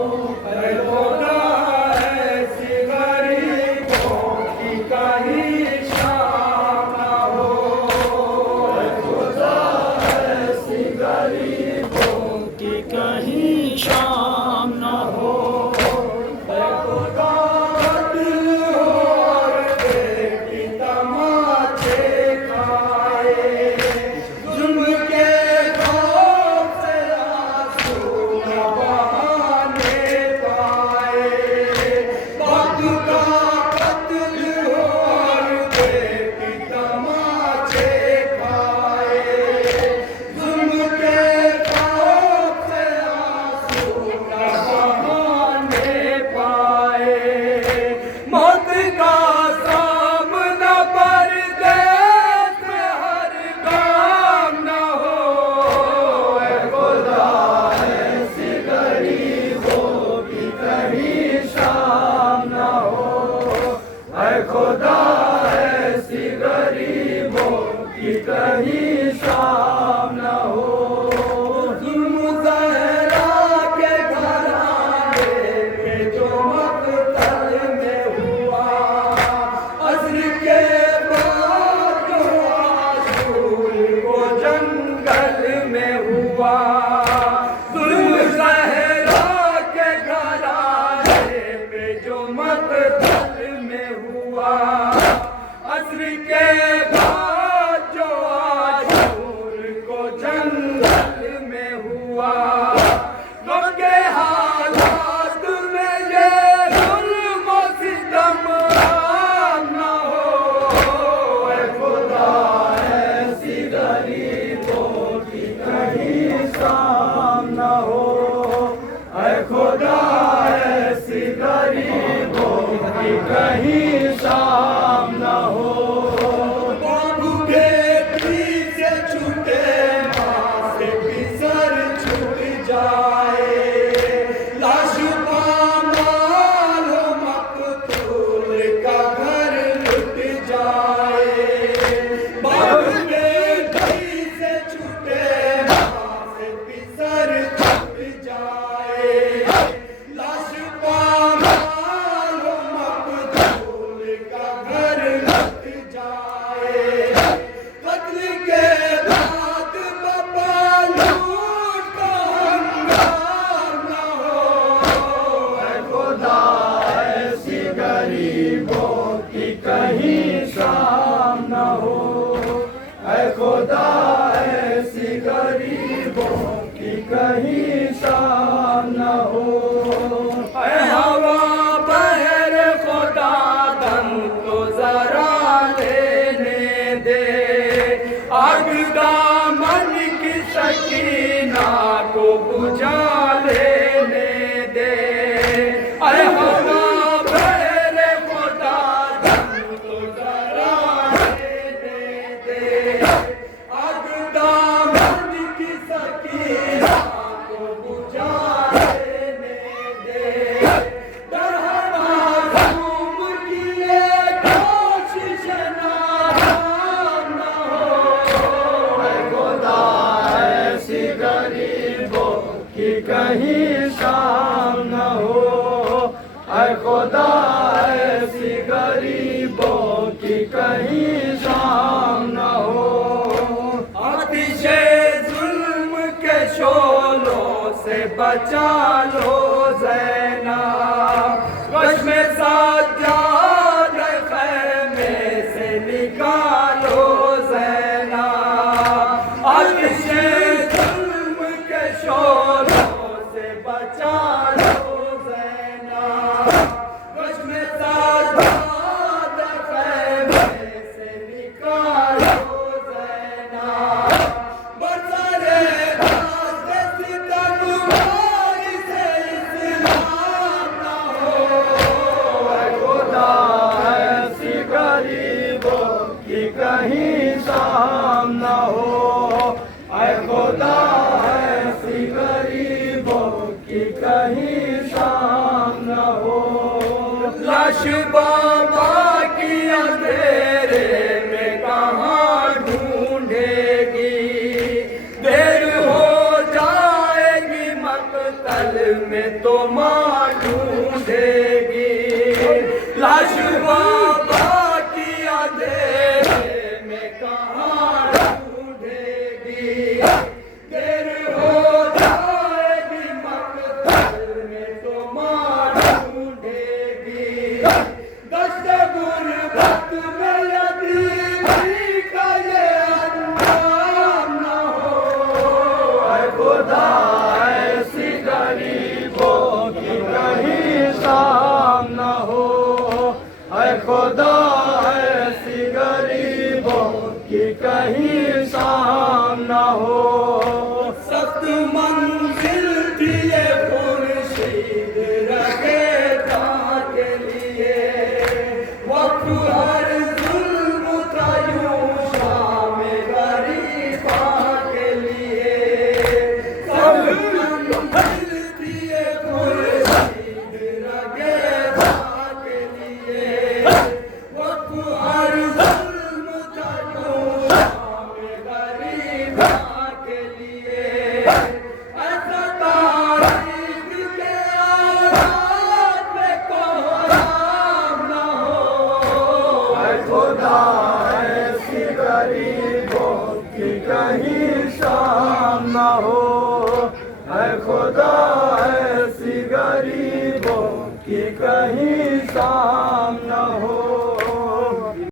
ऐ खुदा ऐसी गरीबों की कहीं शाम न हो। ऐ खुदा ऐसी गरीबों की कहीं शाम न हो। ऐ खुदा दिल और बेटी तमाचे खाए, जुल्म के खौफ से आंसू न बहाने पाए। बाप का कत्ल और बेटी तमाचे खाए, जुल्म के खौफ से आंसू न बहाने पाए। मौत का सामना परदेस में हर काम न हो। ऐ खुदा ऐसी गरीबों की कहीं शाम न हो। ऐ खुदा ऐसी गरीबों की कहीं शाम न हो। जुल्म ज़हरा के घराने पे जो मक़तल में हुआ, अस्र के बाद जो आशूर को जंगल में हुआ। जुल्म ज़हरा के घराने पे जो मक़तल में हुआ, अस्र के बाद जो आशूर को जंगल में हुआ। गम के हालात में ये जुल्म और सितम आम न हो। ऐ खुदा ऐसी गरीबों की कहीं शाम न हो। ऐ खुदा ऐसी गरीबों की कहीं शाम न हो। बाबू बेटी से छूटे, माँ से भी सर छूट जाए। लाश पामाल हो मकतूल का घर लुट जाए। बाबू बेटी से छूटे, माँ से भी सर छूट जाए। लाश पामाल हो मकतूल का घर लुट जाए। कत्ल के बाद बाबा लूट का हंगाम न हो। ऐ खुदा ऐसी गरीबों की कहीं शाम न हो। ऐ खुदा ऐसी गरीबों की कहीं शाम न हो। ऐ हवा बहर खुदा दम तो जरा लेने दे, आग दामन की सकीना को बुझा लेने दे। ऐ हवा बहर खुदा दम तो जरा लेने दे, आग दामन की सकीना को बुझा लेने दे। मासूम की ये कोशिश नाकाम न हो। ऐ खुदा ऐसी गरीबों की कहीं शाम न हो। ऐ खुदा ऐसी गरीबों की कहीं शाम न हो। आतिशे जुल्म के शोलों से बचा लो ज़ैनब, रश्म साज्जाद ख़ैमे से निकालो ज़ैनब। आतिशे जुल्म के शोलों से बचा लो ज़ैनब, रश्म साज्जाद ख़ैमे से निकालो ज़ैनब। बरसरे ताज़े सितम बारिश इस्लाम न हो। ऐ खुदा ऐसी गरीबों की कहीं शाम न हो। ऐ खुदा ऐसी गरीबों की कहीं शाम न हो। लाश बाबा की अंधेरे में कहाँ ढूंढेगी, देर हो जाएगी मकतल में तो ढूंढेगी, लाश बाबा की अंधेरे में कहाँ ढूंढेगी, देर हो जाएगी मकतल में तो माँ ढूंढेगी, दश्त गुर्बत में यतीमी का ये अंजाम न हो, ऐ खुदा ऐसी गरीबों की कहीं शाम न हो, ऐ खुदा ऐसी गरीबों की कहीं शाम न हो। सख्त मंजिल थी ये खुर्शीद रखे के लिए, वक्त हर जुल्म था यूं शाम गरीबा के लिए, सब मंजिल थी ये खुर्शीद रखे के लिए, वक्त हर जुल्म था यूं शाम गरीबा के लिए, ऐसा तारीख के औलाद में कोहराम न हो, ऐ खुदा ऐसी गरीबों की कहीं शाम न हो, ऐ खुदा